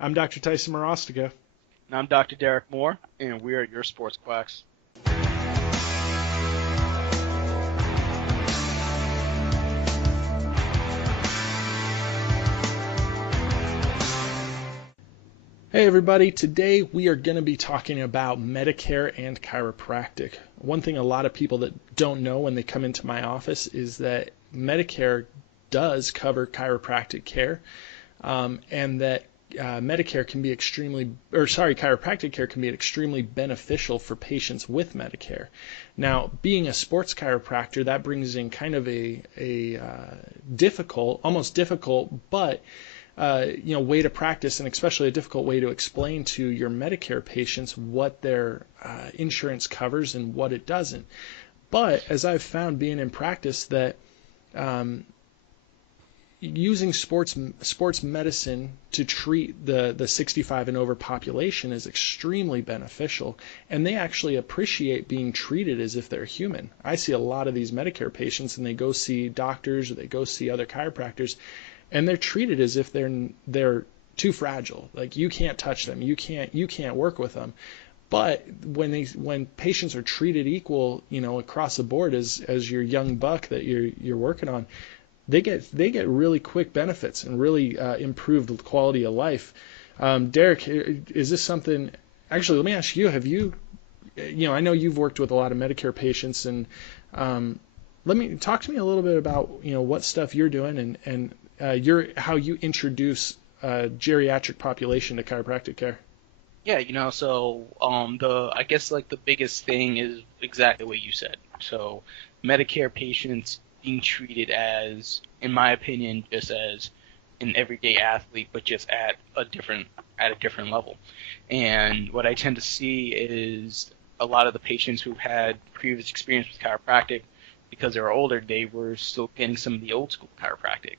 I'm Dr. Tyson Morostica. And I'm Dr. Derek Moore, and we are your sports quacks. Hey everybody, today we are going to be talking about Medicare and chiropractic. One thing a lot of people that don't know when they come into my office is that Medicare does cover chiropractic care, and that chiropractic care can be extremely beneficial for patients with Medicare. Now, being a sports chiropractor, that brings in kind of a difficult, almost difficult, but way to practice, and especially a difficult way to explain to your Medicare patients what their insurance covers and what it doesn't. But as I've found being in practice, that using sports medicine to treat the 65 and over population is extremely beneficial, and they actually appreciate being treated as if they're human. I see a lot of these Medicare patients, and they go see doctors or they go see other chiropractors, and they're treated as if they're too fragile. Like, you can't touch them, you can't work with them. But when patients are treated equal, across the board as your young buck that you're working on, they get really quick benefits and really improved quality of life. Derek, is this something? Actually, let me ask you: have you, I know you've worked with a lot of Medicare patients, and talk to me a little bit about what stuff you're doing and how you introduce geriatric population to chiropractic care. Yeah, I guess like the biggest thing is exactly what you said. So Medicare patients being treated as, in my opinion, just as an everyday athlete, but just at a different level. And what I tend to see is a lot of the patients who've had previous experience with chiropractic, because they were older, they were still getting some of the old school chiropractic.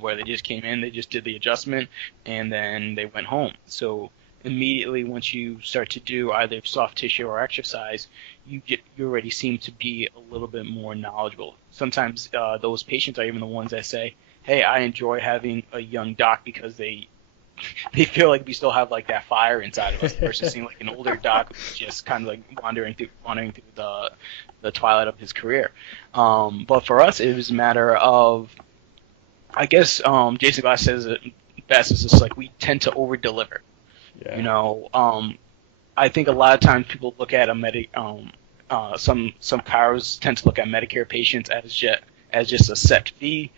Where they just came in, they just did the adjustment, and then they went home. So immediately once you start to do either soft tissue or exercise, you already seem to be a little bit more knowledgeable. Sometimes those patients are even the ones that say, hey, I enjoy having a young doc because they feel like we still have like that fire inside of us versus seeing like an older doc who's just kind of like wandering through the twilight of his career. But for us, it was a matter of, I guess Jason Glass says it best, is just like we tend to over deliver. Yeah. I think a lot of times people look at some chiros tend to look at Medicare patients as just a set fee,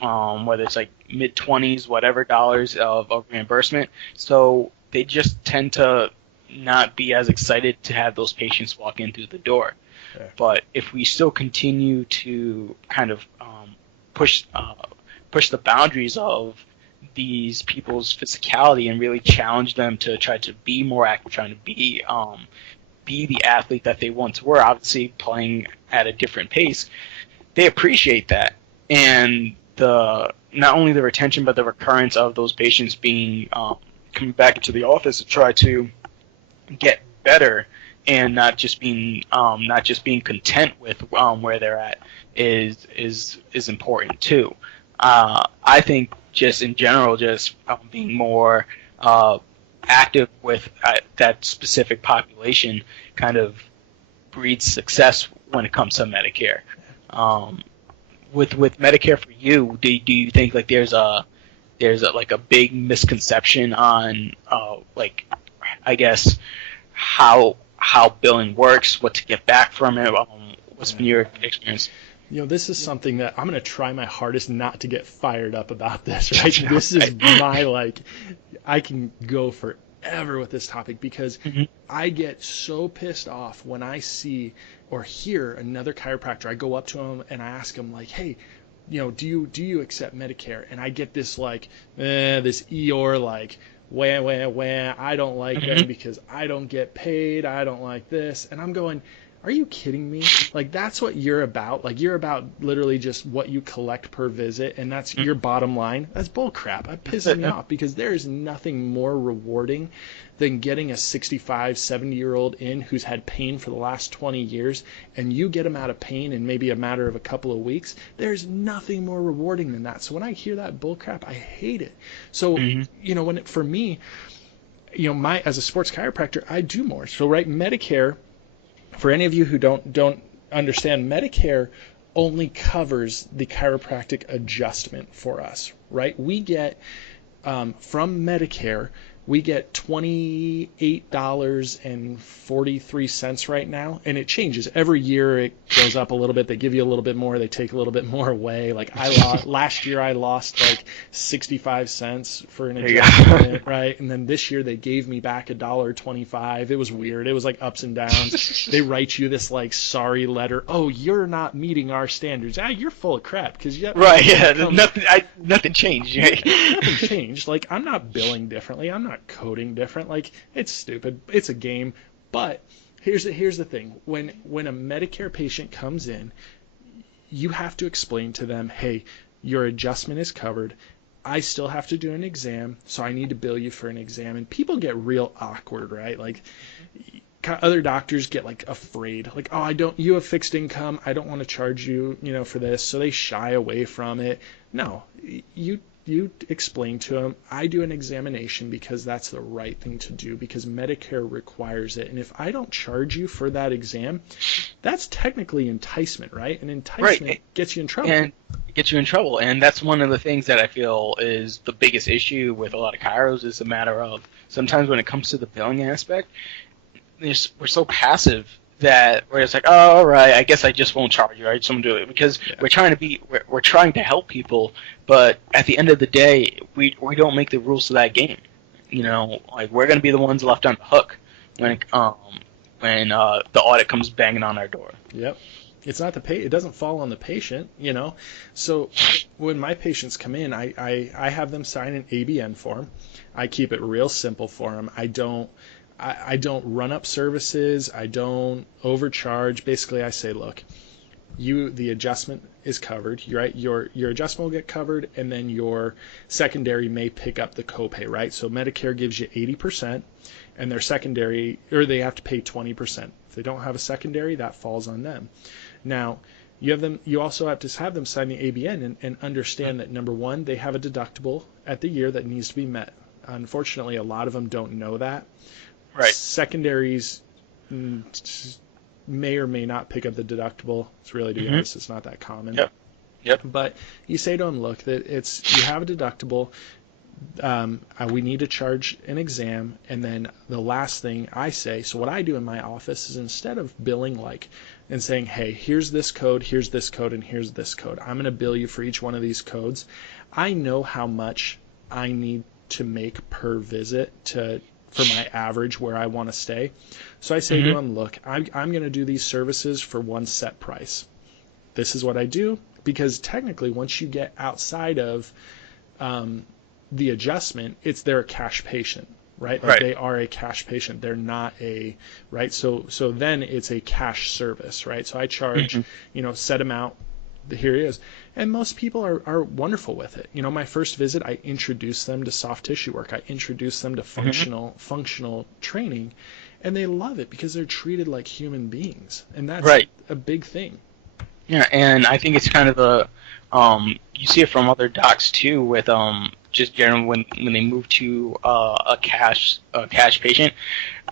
whether it's like mid-20s, whatever dollars of reimbursement. So they just tend to not be as excited to have those patients walk in through the door. Yeah. But if we still continue to kind of push the boundaries of these people's physicality and really challenge them to try to be more active, trying to be the athlete that they once were, obviously playing at a different pace, they appreciate that. And not only the retention but the recurrence of those patients being coming back into the office to try to get better and not just being content with where they're at is important too. I think just in general, just being more active with that specific population kind of breeds success when it comes to Medicare. With Medicare for you, do you think like there's a big misconception on I guess how billing works, what to get back from it? What's been your experience? This is something that I'm going to try my hardest not to get fired up about this, right? This is my, I can go forever with this topic because I get so pissed off when I see or hear another chiropractor. I go up to him and I ask him, like, hey, do you accept Medicare? And I get this, this Eeyore, wah, I don't like them because I don't get paid. I don't like this. And I'm going, Are you kidding me? Like, that's what you're about. Like, you're about literally just what you collect per visit, and that's your bottom line. That's bull crap. That pisses me off, because there is nothing more rewarding than getting a 65, 70-year-old in who's had pain for the last 20 years, and you get them out of pain in maybe a matter of a couple of weeks. There's nothing more rewarding than that. So when I hear that bull crap, I hate it. So, for me, as a sports chiropractor, I do more. So, right, Medicare, for any of you who don't understand, Medicare only covers the chiropractic adjustment for us, right? We get from Medicare, we get $28.43 right now, and it changes every year. It goes up a little bit. They give you a little bit more. They take a little bit more away. Like last year, I lost like 65 cents for an adjustment, right? And then this year they gave me back $1.25. It was weird. It was like ups and downs. They write you this like sorry letter. Oh, you're not meeting our standards. You're full of crap because nothing changed. Nothing changed. Like, I'm not billing differently. I'm not coding different. Like, it's stupid. It's a game. But here's the thing. When a Medicare patient comes in, you have to explain to them, hey, your adjustment is covered. I still have to do an exam, so I need to bill you for an exam. And people get real awkward, right? Like, other doctors get like afraid, like, oh, you have fixed income, I don't want to charge you, for this, so they shy away from it. No, you explain to them, I do an examination because that's the right thing to do, because Medicare requires it. And if I don't charge you for that exam, that's technically enticement, right? And enticement gets you in trouble. And it gets you in trouble. And that's one of the things that I feel is the biggest issue with a lot of chiros, is a matter of sometimes when it comes to the billing aspect, we're so passive that where it's like, oh, all right, I guess I just won't charge you. I just won't do it, because we're trying to help people, but at the end of the day, we don't make the rules to that game. Like, we're going to be the ones left on the hook when the audit comes banging on our door. Yep. It's not it doesn't fall on the patient, So when my patients come in, I have them sign an ABN form. I keep it real simple for them. I don't run up services. I don't overcharge. Basically, I say, look, the adjustment is covered, right? Your adjustment will get covered, and then your secondary may pick up the copay, right? So Medicare gives you 80%, and their secondary, or they have to pay 20%. If they don't have a secondary, that falls on them. Now, you also have to have them sign the ABN and understand that, number one, they have a deductible at the year that needs to be met. Unfortunately, a lot of them don't know that. Right. Secondaries may or may not pick up the deductible. It's really, to be honest, it's not that common. Yep. But you say to them, look, that you have a deductible. We need to charge an exam. And then the last thing I say, so what I do in my office is, instead of billing and saying, hey, here's this code, and here's this code, I'm going to bill you for each one of these codes. I know how much I need to make per visit for my average where I want to stay. So I say to them, look, I'm going to do these services for one set price. This is what I do, because technically once you get outside of the adjustment, they're a cash patient, right? Like, they are a cash patient. They're not right? So then it's a cash service, right? So I charge, set amount. Here he is. And most people are wonderful with it. My first visit, I introduce them to soft tissue work. I introduce them to functional training, and they love it because they're treated like human beings. And that's a big thing. Yeah, and I think it's kind of you see it from other docs too, with just generally when they move to a cash patient,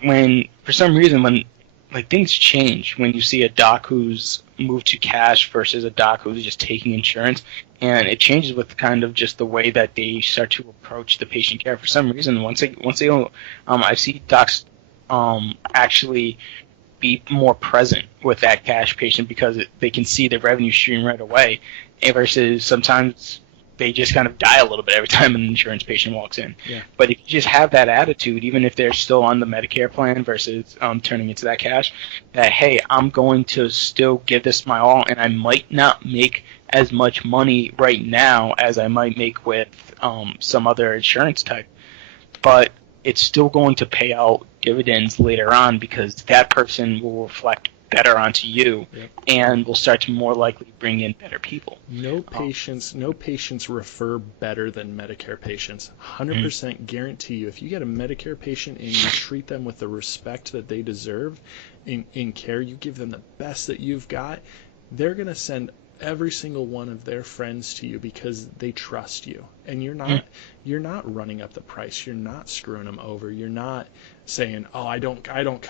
when for some reason when things change when you see a doc who's moved to cash versus a doc who's just taking insurance, and it changes with kind of just the way that they start to approach the patient care. For some reason, once they I see docs actually be more present with that cash patient, because they can see the revenue stream right away, versus sometimes they just kind of die a little bit every time an insurance patient walks in. Yeah. But if you just have that attitude, even if they're still on the Medicare plan versus turning into that cash, that, hey, I'm going to still give this my all, and I might not make as much money right now as I might make with some other insurance type, but it's still going to pay out dividends later on, because that person will reflect better onto you, Yep. and will start to more likely bring in better people. No patients refer better than Medicare patients. 100% guarantee you, if you get a Medicare patient and you treat them with the respect that they deserve in care, you give them the best that you've got, they're going to send every single one of their friends to you because they trust you. And you're not running up the price. You're not screwing them over. You're not saying, "Oh, I don't I don't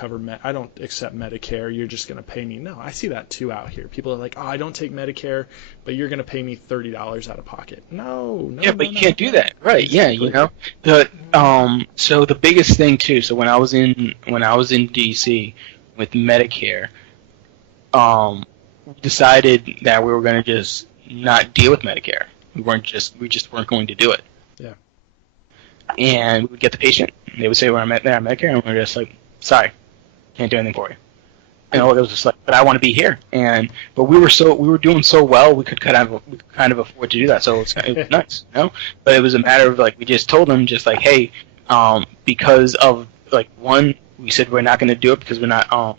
accept Medicare. You're just going to pay me." No, I see that too out here. People are like, "Oh, I don't take Medicare, but you're going to pay me $30 out of pocket." No. Yeah, but you can't do that, right? Exactly. Yeah, so the biggest thing too. So when I was in DC with Medicare, we decided that we were going to just not deal with Medicare. We just weren't going to do it. Yeah. And we would get the patient. They would say we're on Medicare, and we're just like, sorry, can't do anything for you. And it was just like, but I want to be here. But we were doing so well, we could kind of afford to do that. So it was nice, you know. But it was a matter of like we just told them just like, hey, because of like one, we said we're not going to do it because we're not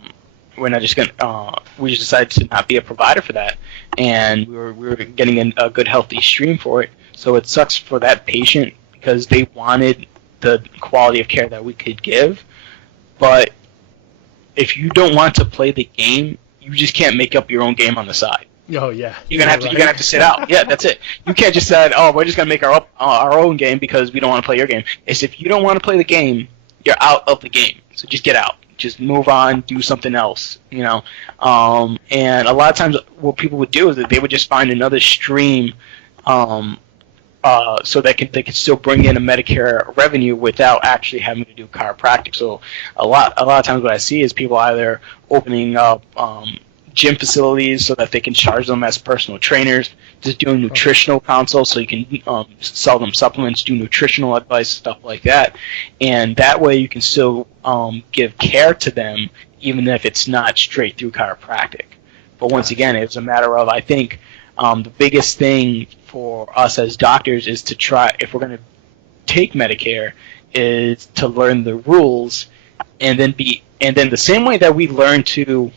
just going to. We just decided to not be a provider for that, and we were getting a good healthy stream for it. So it sucks for that patient because they wanted the quality of care that we could give, but if you don't want to play the game, you just can't make up your own game on the side. Oh yeah, you're gonna have to sit out. Yeah, that's it. You can't just say, "Oh, we're just gonna make our own game because we don't want to play your game." It's if you don't want to play the game, you're out of the game. So just get out. Just move on. Do something else. You know. And a lot of times, what people would do is that they would just find another stream. So they could still bring in a Medicare revenue without actually having to do chiropractic. So a lot of times what I see is people either opening up gym facilities so that they can charge them as personal trainers, just doing nutritional consults so you can sell them supplements, do nutritional advice, stuff like that. And that way you can still give care to them even if it's not straight through chiropractic. But once again, it's a matter of, I think, the biggest thing for us as doctors is to try, if we're going to take Medicare, is to learn the rules, and then the same way that we learn to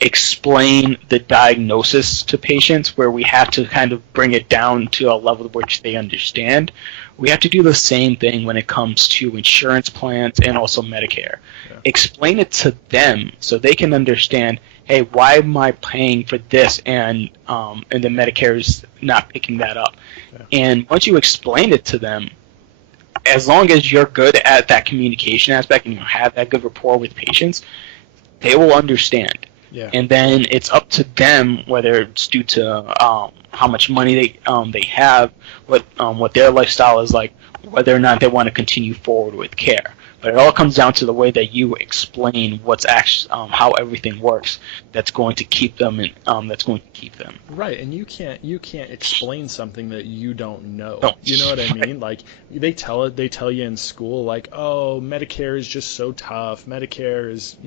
explain the diagnosis to patients, where we have to kind of bring it down to a level which they understand, we have to do the same thing when it comes to insurance plans and also Medicare. Yeah. Explain it to them so they can understand, hey, why am I paying for this and the Medicare is not picking that up? Yeah. And once you explain it to them, as long as you're good at that communication aspect and you have that good rapport with patients, they will understand. Yeah. And then it's up to them whether it's due to how much money they have, what their lifestyle is like, whether or not they want to continue forward with care. But it all comes down to the way that you explain what's actually how everything works. That's going to keep them Right, and you can't explain something that you don't know. No. You know what I mean? Like they tell you in school, like, oh, Medicare is just so tough. Medicare is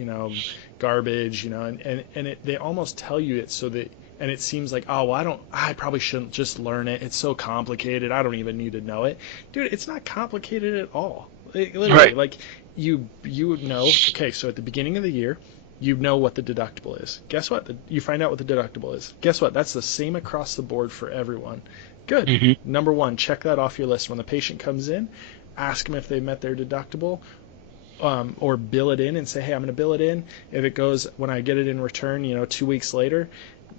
garbage. They almost tell you it so that. And it seems like, oh, well, I probably shouldn't just learn it. It's so complicated. I don't even need to know it. Dude, it's not complicated at all. Literally, right. Like, you would know, okay, so at the beginning of the year, you know what the deductible is. Guess what? You find out what the deductible is. Guess what? That's the same across the board for everyone. Good. Mm-hmm. Number one, check that off your list. When the patient comes in, ask them if they met their deductible. Or bill it in and say, hey, I'm going to bill it in. If it goes, when I get it in return, 2 weeks later,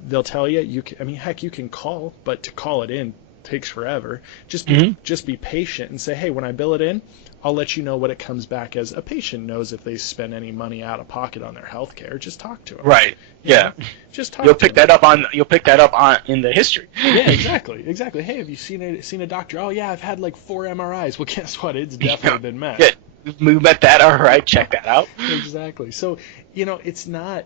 they'll tell you, you can call, but to call it in takes forever. Just be patient and say, hey, when I bill it in, I'll let you know what it comes back as. A patient knows if they spend any money out of pocket on their health care. Just talk to them. Right. Yeah. Just talk. You'll pick that up on in the history. Yeah, exactly. Hey, have you seen a doctor? Oh yeah, I've had like 4 MRIs. Well, guess what? It's definitely been met. Yeah. We met that. All right, check that out. Exactly. So, it's not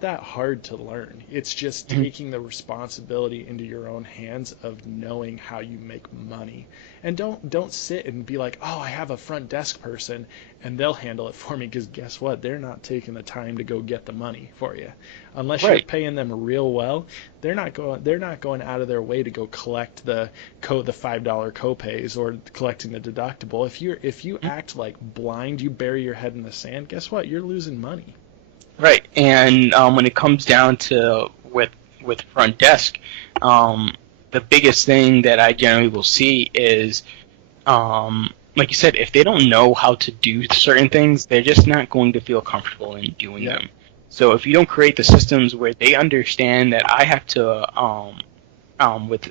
that hard to learn. It's just taking the responsibility into your own hands of knowing how you make money. And don't sit and be like, oh, I have a front desk person and they'll handle it for me, because guess what? They're not taking the time to go get the money for you. Unless you're paying them real well, they're not going out of their way to go collect the $5 copays or collecting the deductible. If you act like blind, you bury your head in the sand, guess what? You're losing money. Right, and when it comes down to with front desk, the biggest thing that I generally will see is, like you said, if they don't know how to do certain things, they're just not going to feel comfortable in doing Yeah. them. So if you don't create the systems where they understand that I have to,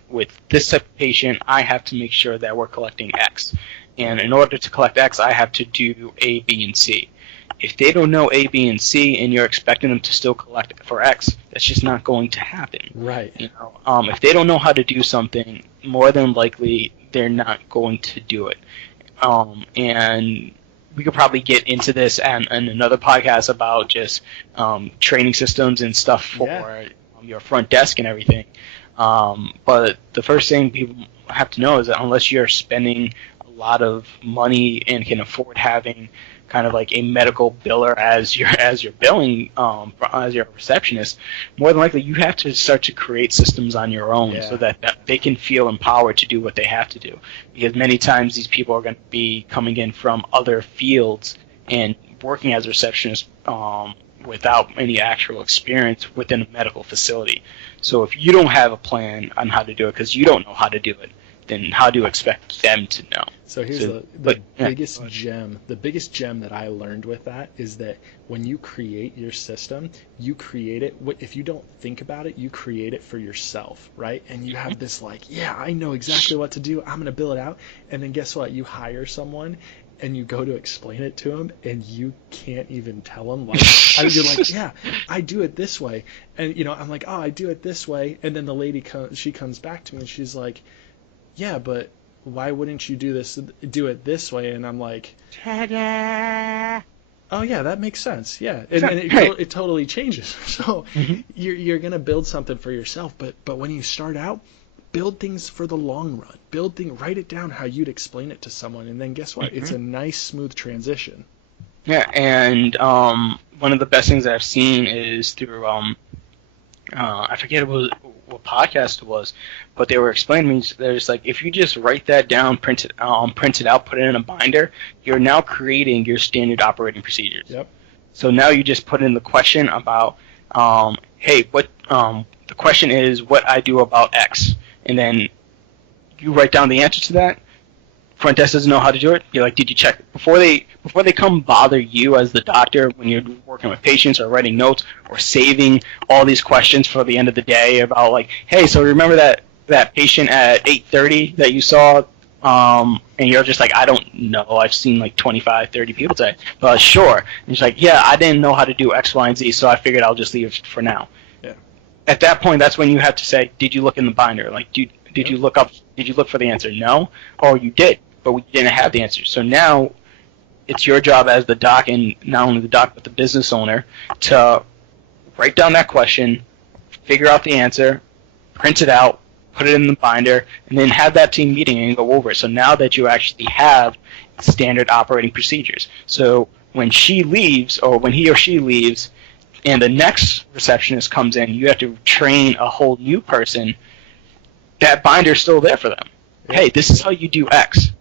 with this type of patient, I have to make sure that we're collecting X, and in order to collect X, I have to do A, B, and C. If they don't know A, B, and C, and you're expecting them to still collect for X, that's just not going to happen. Right. You know, if they don't know how to do something, more than likely they're not going to do it. And we could probably get into this in another podcast about just training systems and stuff for your front desk and everything. But the first thing people have to know is that unless you're spending a lot of money and can afford having kind of like a medical biller as your billing as your receptionist, more than likely you have to start to create systems on your own so that they can feel empowered to do what they have to do. Because many times these people are going to be coming in from other fields and working as a receptionist without any actual experience within a medical facility. So if you don't have a plan on how to do it because you don't know how to do it, then how do you expect them to know? So here's the biggest gem. The biggest gem that I learned with that is that when you create your system, you create it. If you don't think about it, you create it for yourself, right? And you have this like, yeah, I know exactly what to do. I'm going to bill it out. And then guess what? You hire someone and you go to explain it to them and you can't even tell them. Like, you're like, yeah, I do it this way. And, I'm like, oh, I do it this way. And then the lady comes back to me and she's like, yeah, but why wouldn't you do it this way? And I'm like, ta-da! Oh yeah, that makes sense. Yeah, and it totally changes. So you're gonna build something for yourself, but when you start out, build things for the long run. Write it down how you'd explain it to someone, and then guess what? It's a nice, smooth transition. Yeah, and one of the best things that I've seen is through I forget what podcast it was, but they were explaining to me, there's like, if you just write that down, print it out, put it in a binder, you're now creating your standard operating procedures. Yep. So now you just put in the question about, hey, the question is what I do about X, and then you write down the answer to that. Front desk doesn't know how to do it. You're like, did you check before they come bother you as the doctor when you're working with patients or writing notes or saving all these questions for the end of the day about like, hey, so remember that patient at 8:30 that you saw, and you're just like, I don't know, I've seen like 25, 30 people today. But sure. And he's like, yeah, I didn't know how to do X, Y, and Z, so I figured I'll just leave it for now. Yeah. At that point, that's when you have to say, did you look in the binder? Like, did you look for the answer? No. Or you did, but we didn't have the answer. So now it's your job as the doc, and not only the doc, but the business owner, to write down that question, figure out the answer, print it out, put it in the binder, and then have that team meeting and go over it. So now that you actually have standard operating procedures. So when she leaves, or when he or she leaves, and the next receptionist comes in, you have to train a whole new person. That binder's still there for them. Hey, this is how you do X.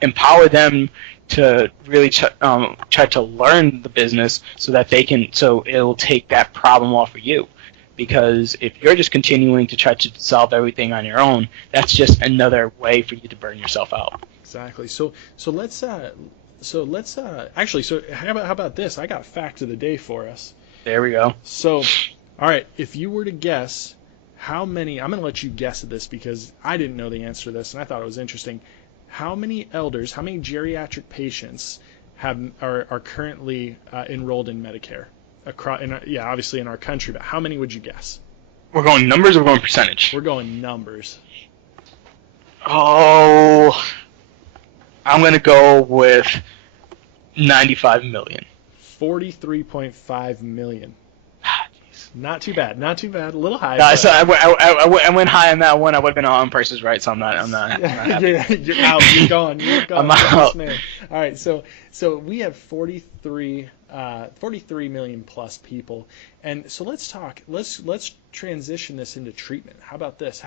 Empower them to really try to learn the business so that so it'll take that problem off of you. Because if you're just continuing to try to solve everything on your own, that's just another way for you to burn yourself out. Exactly. So let's actually. So how about this? I got fact of the day for us. There we go. So, all right. If you were to guess how many, I'm going to let you guess at this because I didn't know the answer to this and I thought it was interesting. How many geriatric patients are currently enrolled in Medicare? Obviously in our country, but how many would you guess? We're going numbers or we're going percentage? We're going numbers. Oh, I'm going to go with 95 million. 43.5 million. Not too bad. A little high. No, so I went high on that one. I would have been on Price is Right, so I'm not happy. You're out. You're gone. I'm out. Man. All right. So we have 43 million plus people, and so let's talk. Let's transition this into treatment. How about this?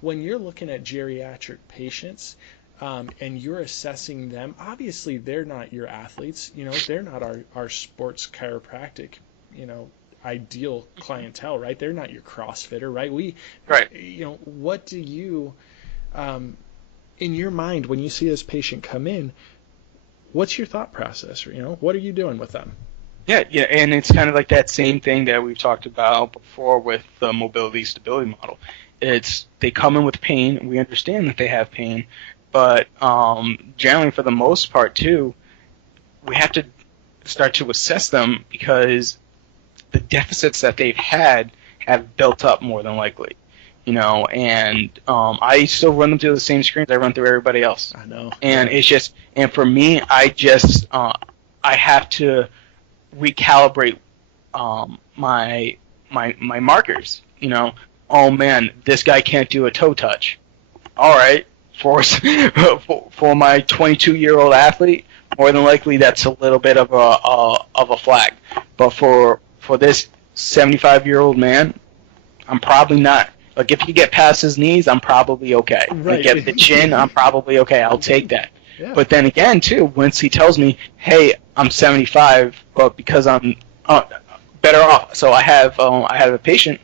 When you're looking at geriatric patients, and you're assessing them. Obviously, they're not your athletes. They're not our sports chiropractic, ideal clientele, right? They're not your CrossFitter, right? Right. What do you, in your mind, when you see this patient come in, what's your thought process? What are you doing with them? Yeah, and it's kind of like that same thing that we've talked about before with the mobility stability model. It's they come in with pain. We understand that they have pain, but generally, for the most part, too, we have to start to assess them because the deficits that they've had have built up more than likely. And I still run them through the same screens I run through everybody else. I know. And it's just, and for me, I have to recalibrate my markers. Oh man, this guy can't do a toe touch. All right, for my 22-year-old athlete, more than likely that's a little bit of a flag. But for this 75-year-old man, I'm probably not. Like if you get past his knees, I'm probably okay. Right. Get the chin, I'm probably okay. I'll take that. Yeah. But then again, too, once he tells me, "Hey, I'm 75, but because I'm better off." So I have a patient,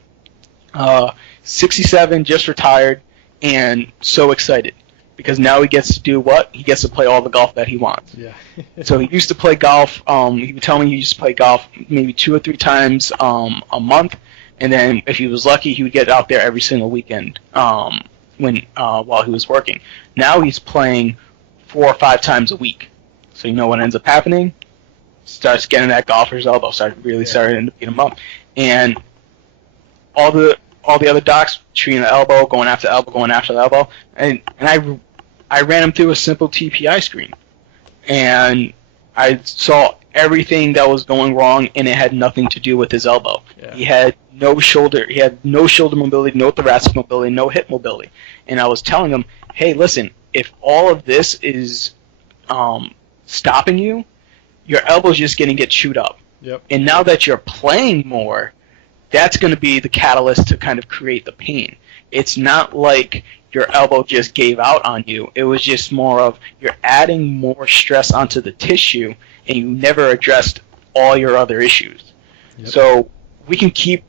67, just retired, and so excited because now he gets to do what? He gets to play all the golf that he wants. Yeah. So he used to play golf. He would tell me he used to play golf maybe 2 or 3 times a month, and then if he was lucky, he would get out there every single weekend while he was working. Now he's playing 4 or 5 times a week. So you know what ends up happening? Starts getting that golfer's elbow. Starting to beat him up, and all the other docs treating the elbow, going after the elbow, and I ran him through a simple TPI screen, and I saw everything that was going wrong, and it had nothing to do with his elbow. Yeah. He had no shoulder mobility, no thoracic mobility, no hip mobility, and I was telling him, hey, listen, if all of this is stopping you, your elbow's just going to get chewed up. Yep. And now that you're playing more, that's going to be the catalyst to kind of create the pain. It's not like your elbow just gave out on you. It was just more of you're adding more stress onto the tissue, and you never addressed all your other issues. Yep. So we can keep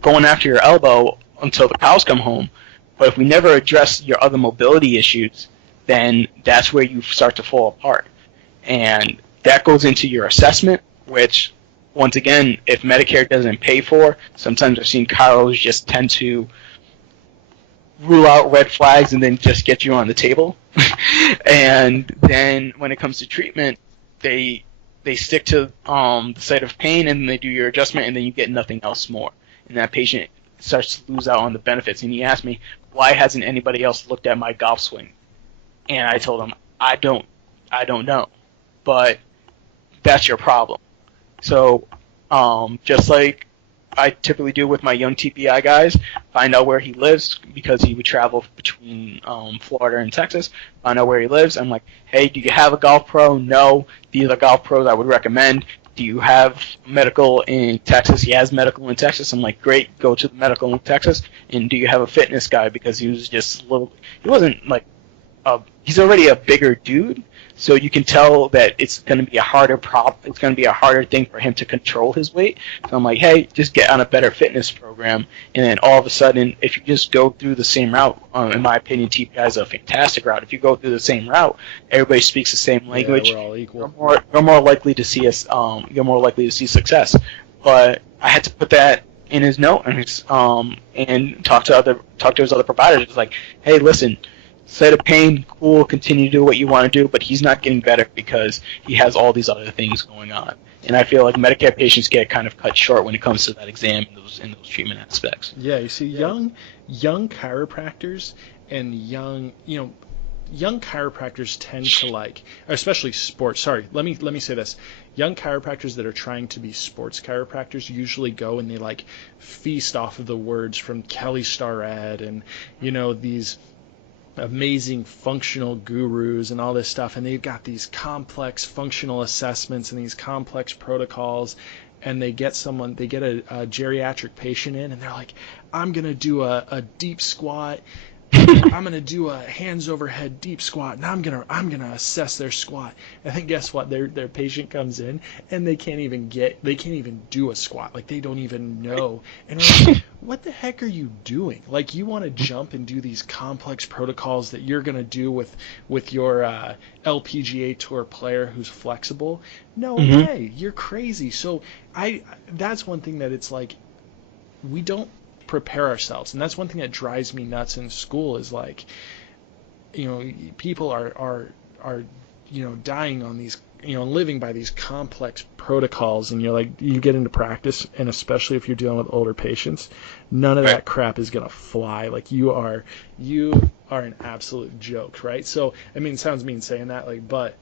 going after your elbow until the cows come home, but if we never address your other mobility issues, then that's where you start to fall apart. And that goes into your assessment, which, once again, if Medicare doesn't pay for, sometimes I've seen chiros just tend to rule out red flags and then just get you on the table. And then when it comes to treatment, they stick to the site of pain, and then they do your adjustment, and then you get nothing else more. And that patient starts to lose out on the benefits. And he asked me, why hasn't anybody else looked at my golf swing? And I told him, I don't know. But that's your problem. So just like I typically do with my young TPI guys, find out where he lives because he would travel between Florida and Texas, find out where he lives. I'm like, hey, do you have a golf pro? No. These are golf pros I would recommend. Do you have medical in Texas? He has medical in Texas. I'm like, great, go to the medical in Texas. And do you have a fitness guy? Because he was just he wasn't like, he's already a bigger dude. So you can tell that it's going to be a harder It's going to be a harder thing for him to control his weight. So I'm like, hey, just get on a better fitness program. And then all of a sudden, if you just go through the same route, in my opinion, TPI is a fantastic route. If you go through the same route, everybody speaks the same language. Yeah, we're all equal. You're more likely to see You're more likely to see success. But I had to put that in his note and talk to his other providers. It's like, hey, listen. Site of pain, cool, continue to do what you want to do, but he's not getting better because he has all these other things going on. And I feel like Medicare patients get kind of cut short when it comes to that exam and those treatment aspects. Yeah, you see, young chiropractors and young chiropractors tend to especially sports. Sorry, let me say this. Young chiropractors that are trying to be sports chiropractors usually go and they feast off of the words from Kelly Starrett and these amazing functional gurus and all this stuff, and they've got these complex functional assessments and these complex protocols, and they get a geriatric patient in, and they're like, I'm gonna do a deep squat I'm gonna do a hands over head deep squat, and I'm gonna assess their squat. And then guess what? Their patient comes in and they can't even do a squat. Like they don't even know. And we're like, what the heck are you doing? Like you want to jump and do these complex protocols that you're gonna do with your LPGA tour player who's flexible? No way, you're crazy. So that's one thing that it's like we don't prepare ourselves, and that's one thing that drives me nuts in school is like, people are dying on these, living by these complex protocols, and you're like, you get into practice, and especially if you're dealing with older patients, none of that crap is gonna fly. Like you are an absolute joke, right? So I mean, it sounds mean saying that, like, but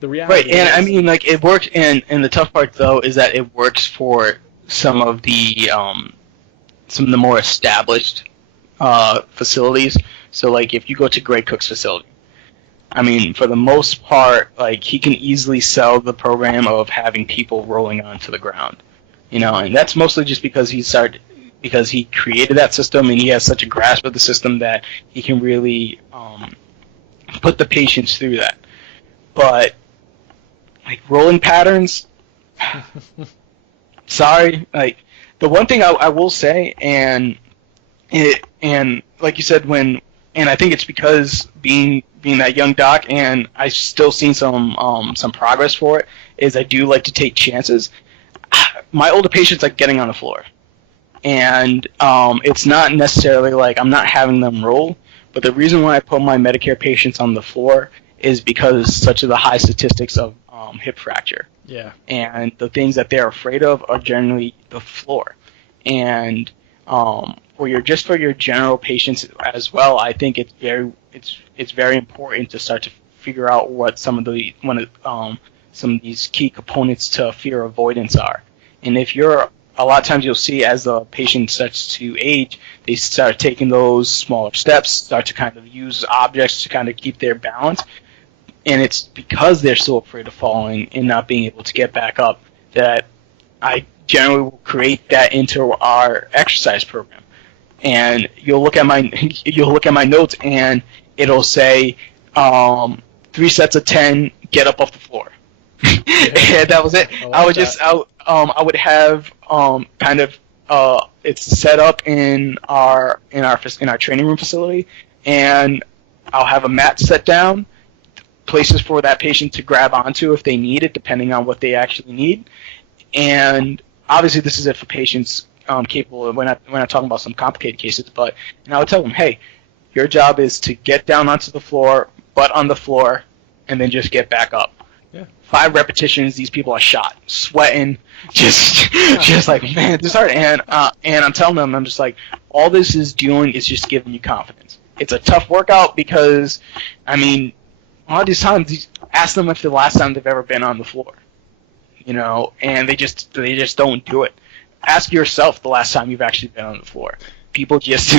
the reality And is, I mean, like, it works, and the tough part though is that it works for some of the more established facilities. So like if you go to Greg Cook's facility, I mean, for the most part, like he can easily sell the program of having people rolling onto the ground, and that's mostly just because he created that system and he has such a grasp of the system that he can really put the patients through that. But like rolling patterns, sorry, like the one thing I will say, and like you said, and I think it's because being that young doc, and I've still seen some progress for it, is I do like to take chances. My older patients like getting on the floor, and it's not necessarily like I'm not having them roll, but the reason why I put my Medicare patients on the floor is because such of the high statistics of hip fracture. yeah, And the things that they're afraid of are generally the floor. And for your general patients as well, I think it's very important to start to figure out what some of these key components to fear avoidance are. And a lot of times you'll see as the patient starts to age, they start taking those smaller steps, start to kind of use objects to kind of keep their balance. And it's because they're so afraid of falling and not being able to get back up that I generally will create that into our exercise program. And you'll look at my notes, and it'll say 3 sets of 10, get up off the floor. And that was it. I would have kind of it's set up in our training room facility, and I'll have a mat set down, places for that patient to grab onto if they need it, depending on what they actually need. And obviously, this is it for patients capable of. We're not talking about some complicated cases, but I would tell them, hey, your job is to get down onto the floor, butt on the floor, and then just get back up. Yeah. 5 repetitions. These people are shot, sweating, just like, man, this is hard. And I'm telling them, I'm just like, all this is doing is just giving you confidence. It's a tough workout because, I mean, a lot of these times, ask them if the last time they've ever been on the floor, and they just don't do it. Ask yourself the last time you've actually been on the floor. People just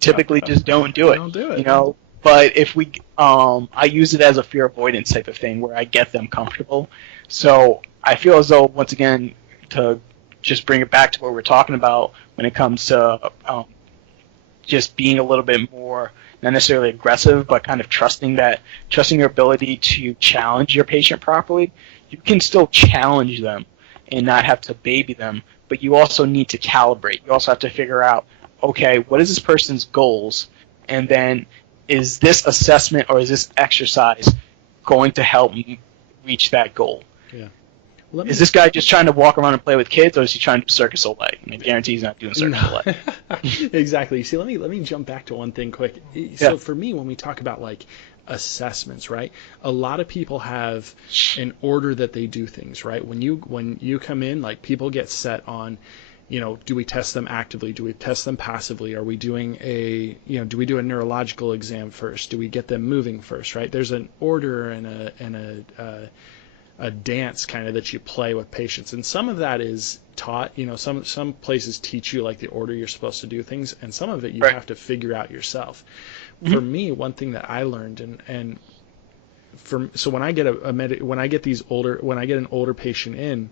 typically just don't do it. Don't do it. But if we, I use it as a fear avoidance type of thing where I get them comfortable. So I feel as though, once again, to just bring it back to what we're talking about when it comes to just being a little bit more, not necessarily aggressive, but kind of trusting your ability to challenge your patient properly. You can still challenge them and not have to baby them, but you also need to calibrate. You also have to figure out, okay, what is this person's goals? And then is this assessment or is this exercise going to help me reach that goal? Yeah. Is this guy just trying to walk around and play with kids, or is he trying to do Circus Soleil? I guarantee he's not doing Circus Soleil. Exactly. See, let me jump back to one thing quick. So for me, when we talk about like assessments, right? A lot of people have an order that they do things, right? When you come in, like people get set on, do we test them actively? Do we test them passively? Are we doing do we do a neurological exam first? Do we get them moving first, right? There's an order and a dance kind of that you play with patients, and some of that is taught. Some places teach you like the order you're supposed to do things, and some of it you have to figure out yourself. Mm-hmm. For me, one thing that I learned, so when I get an older patient in,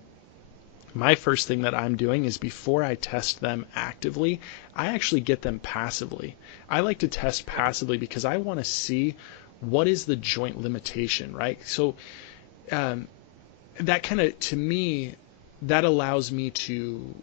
my first thing that I'm doing is before I test them actively, I actually get them passively. I like to test passively because I want to see what is the joint limitation, right? So that kind of, to me, that allows me to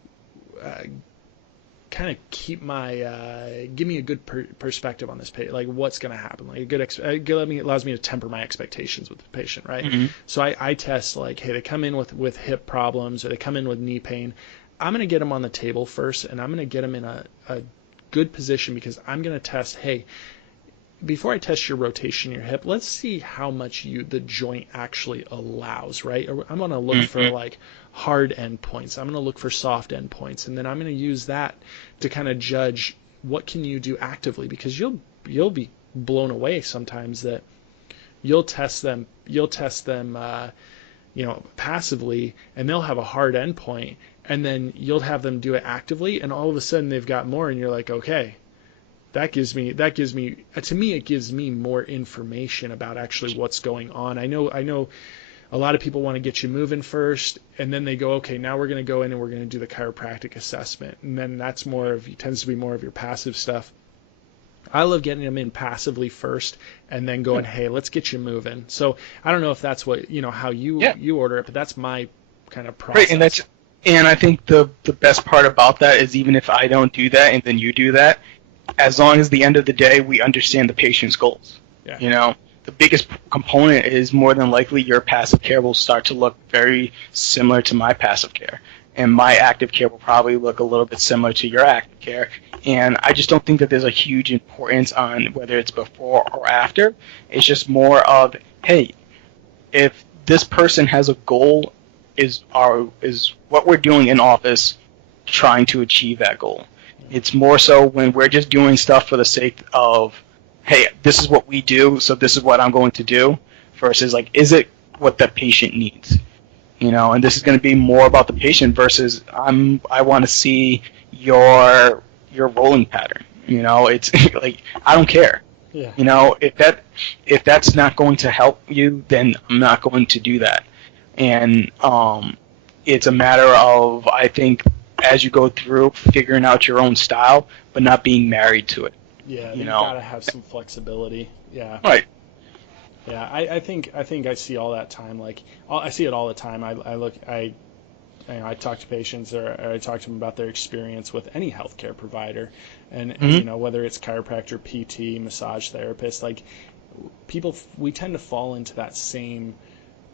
kind of keep my give me a good perspective on this patient, like what's going to happen, like a good allows me to temper my expectations with the patient, right? Mm-hmm. So I test, like, hey, they come in with hip problems, or they come in with knee pain. I'm going to get them on the table first, and I'm going to get them in a good position, because I'm going to test, hey, before I test your rotation in your hip, let's see how much the joint actually allows, right? I'm going to look for like hard endpoints. I'm going to look for soft endpoints, and then I'm going to use that to kind of judge what can you do actively, because you'll be blown away sometimes that you'll test them passively, and they'll have a hard endpoint, and then you'll have them do it actively, and all of a sudden they've got more, and you're like, okay. That gives me to me, it gives me more information about actually what's going on. I know a lot of people want to get you moving first, and then they go, okay, now we're going to go in and we're going to do the chiropractic assessment, and then that's tends to be more of your passive stuff. I love getting them in passively first, and then going, hey, let's get you moving. So I don't know if that's what how you order it, but that's my kind of process. Right, and I think the best part about that is, even if I don't do that and then you do that, as long as at the end of the day we understand the patient's goals. Yeah. The biggest component is more than likely your passive care will start to look very similar to my passive care, and my active care will probably look a little bit similar to your active care. And I just don't think that there's a huge importance on whether it's before or after. It's just more of, hey, if this person has a goal, is what we're doing in office trying to achieve that goal. It's more so when we're just doing stuff for the sake of, hey, this is what we do, so this is what I'm going to do, versus like, is it what the patient needs? And this is going to be more about the patient versus I want to see your rolling pattern. It's like, I don't care. Yeah. If that's not going to help you, then I'm not going to do that. And it's a matter of, I think, as you go through, figuring out your own style, but not being married to it. Yeah, you gotta have some flexibility. Yeah. Right. Yeah, I think I see all that time. Like, I see it all the time. I talk to patients, or I talk to them about their experience with any healthcare provider, and whether it's chiropractor, PT, massage therapist, like we tend to fall into that same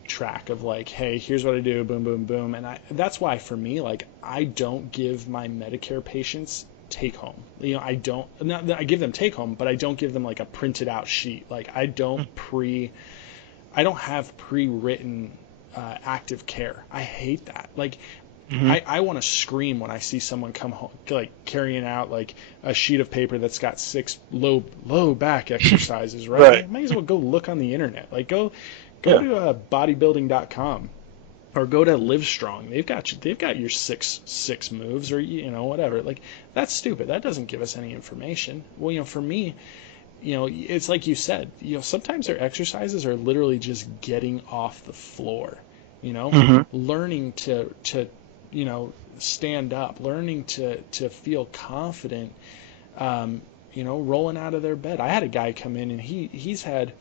track of like, hey, here's what I do, boom, boom, boom. And that's why for me, like, I don't give my Medicare patients take home. I give them take home, but I don't give them like a printed out sheet. Like, I don't have pre-written active care. I hate that. Like, I want to scream when I see someone come home, like carrying out like a sheet of paper that's got 6 low back exercises, right? Right. Might as well go look on the internet. Like, go to bodybuilding.com, or go to Livestrong. They've got your six moves, or whatever. Like, that's stupid. That doesn't give us any information. Well, for me, it's like you said. Sometimes their exercises are literally just getting off the floor. Learning to stand up, learning to feel confident. Rolling out of their bed. I had a guy come in, and he's had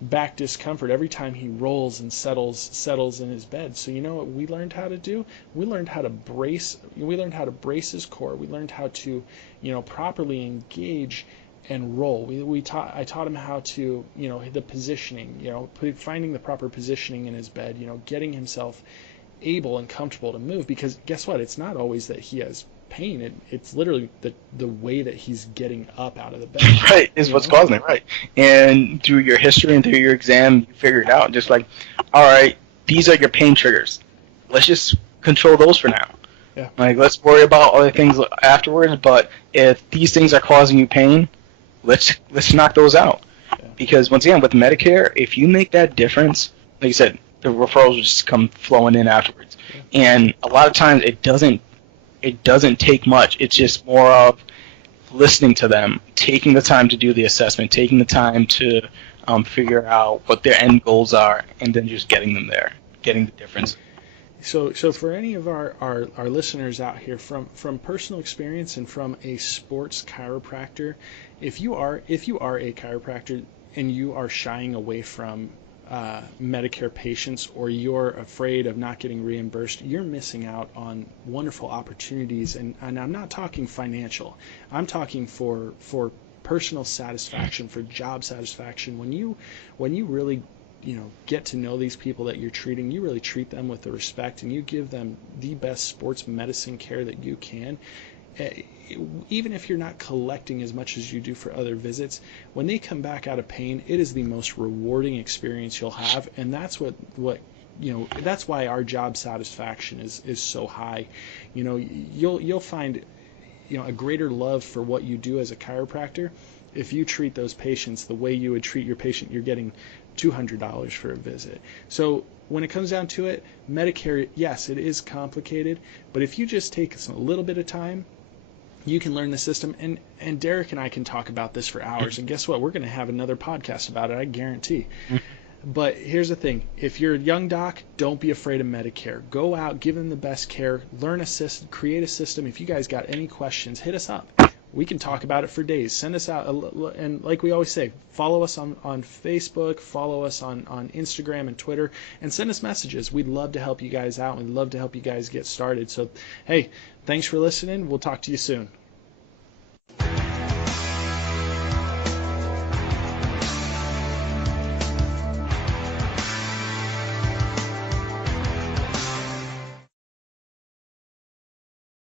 back discomfort every time he rolls and settles in his bed. So what we learned how to do? We learned how to brace his core. We learned how to properly engage and roll. I taught him how to the positioning, finding the proper positioning in his bed, getting himself able and comfortable to move, because guess what? It's not always that he has pain. It's literally the way that he's getting up out of the bed. Right, is what's causing it, right. And through your history and through your exam, you figure it out. Just like, all right, these are your pain triggers. Let's just control those for now. Yeah. Like, let's worry about other things afterwards, but if these things are causing you pain, let's knock those out. Yeah. Because once again, with Medicare, if you make that difference, like you said, the referrals will just come flowing in afterwards. Yeah. And a lot of times it doesn't take much. It's just more of listening to them, taking the time to do the assessment, taking the time to figure out what their end goals are, and then just getting them there, getting the difference. So for any of our listeners out here, from personal experience and from a sports chiropractor, if you are a chiropractor and you are shying away from Medicare patients, or you're afraid of not getting reimbursed, you're missing out on wonderful opportunities. And I'm not talking financial. I'm talking for personal satisfaction, for job satisfaction. When you really get to know these people that you're treating, you really treat them with the respect, and you give them the best sports medicine care that you can. eh, Even if you're not collecting as much as you do for other visits, when they come back out of pain, it is the most rewarding experience you'll have. And that's that's why our job satisfaction is so high. You'll find a greater love for what you do as a chiropractor if you treat those patients the way you would treat your patient you're getting $200 for a visit. So when it comes down to it, Medicare, yes, it is complicated, but if you just take a little bit of time, you can learn the system. And Derek and I can talk about this for hours. And guess what? We're going to have another podcast about it, I guarantee. But here's the thing. If you're a young doc, don't be afraid of Medicare. Go out, give them the best care, learn a system, create a system. If you guys got any questions, hit us up. We can talk about it for days. Send us out, and like we always say, follow us on Facebook, follow us on Instagram and Twitter, and send us messages. We'd love to help you guys out. We'd love to help you guys get started. So, hey, thanks for listening. We'll talk to you soon.